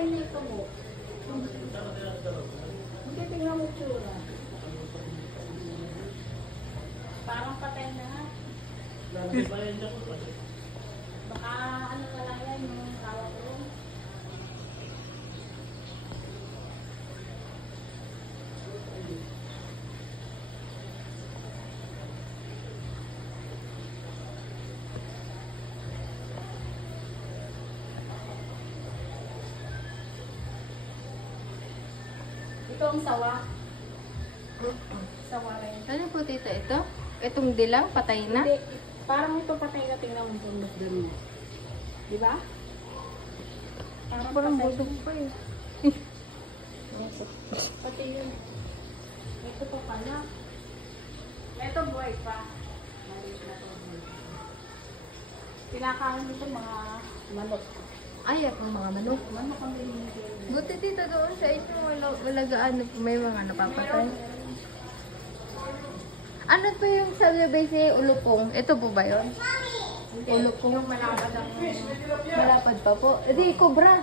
patay na ito mo. Hindi, tingnan mo tsura. Parang patay na. Baka ano na lang yan, yung tawag ko. Ito ang sawa. Sawa rin. Ano po tita ito? Itong dilaw, patay na? Hindi. Parang ito patay na, tingnan mo kung doon mo. Diba? Parang busog pa eh. Pati yun. Ito pa pala. Ito buhay pa. Maliit na ito. Pinakain nito mga manok. Ay, ang mga manok. Manok ang binigay. Buti dito doon sa inyo, wala gaano may mga napapatay. Ano po yung sabi sa ulupong? Ito po ba yun? Ulupong. Yung malapad ang... Malapad pa po. Edi, cobra.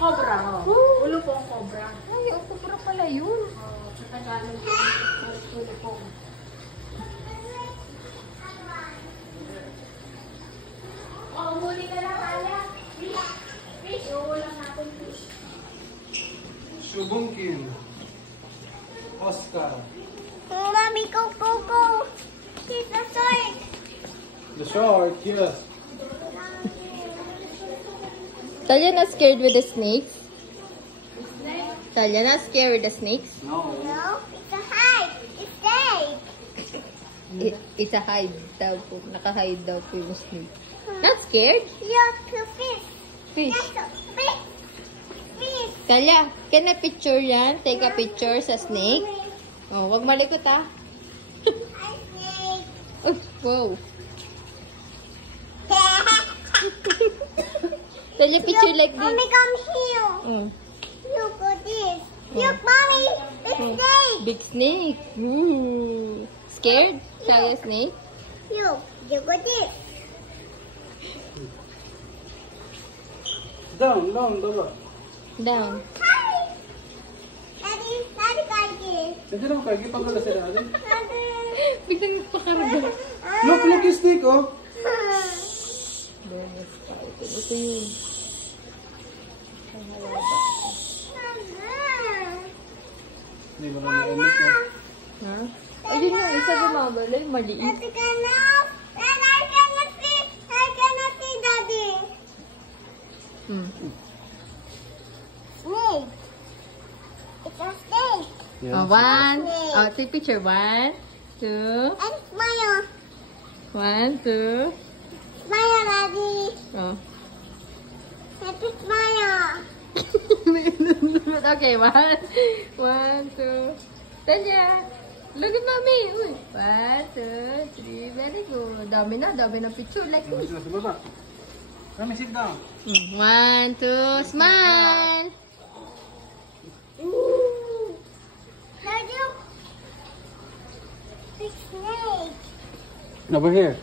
Cobra, oh. Ulupong cobra. Ay, yung cobra pala yun. Oh, sa Tagalog, ulupong. Oh, muli na lang, Aya. Fish, uulang natin fish. Shubunkin. Oscar. Mommy, go, go, go. She's a shark. The shark, yes. Talia not scared with the snakes? Talia not scared with the snakes? No. No, it's a hide. It's safe. It's a hide daw po. Naka-hide daw po yung snake. Not scared? Look, a fish. Fish. That's a fish. Fish. Talia, can I picture yan? Take a picture sa snake? Oh, wag malikot ah. I snake. Oh, wow. Talia, picture like this. Mommy, come here. Oh. Look at this. Look, mommy. It's snake. Big snake. Ooh. Scared? Talia snake? Look at this. Down, baba. Down. Hi. Daddy, got this. Hindi lang kayo, ipagkala sila natin. Daddy. Biglang nagpakarga. Look, yung stick, oh. Ito yun. Hindi mo kami umit, oh. Ha? Ayun yung isa gumabalay. Maliit. I cannot see Daddy. Hmm. Snake. It's a snake. Yes. Oh, one. Oh, take picture. 1, 2. And smile. 1, 2. Smile, Daddy. Oh. Happy smile. Okay, 1, 2. Talia. Look at mommy. Uy. 1, 2, 3. Very good. Dami na picture. Like Dami this. sila sa baba. Rami, sit down. 1, 2. Smile. Daddy, look. Big snake. Over here.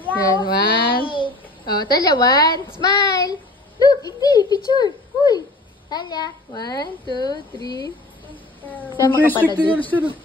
Yellow one. snake. Oh, Talia, 1. Smile. Look, iti, picture. Uy. Talia. 1, 2, 3. Sama ka pala Restrict to dito. yourself.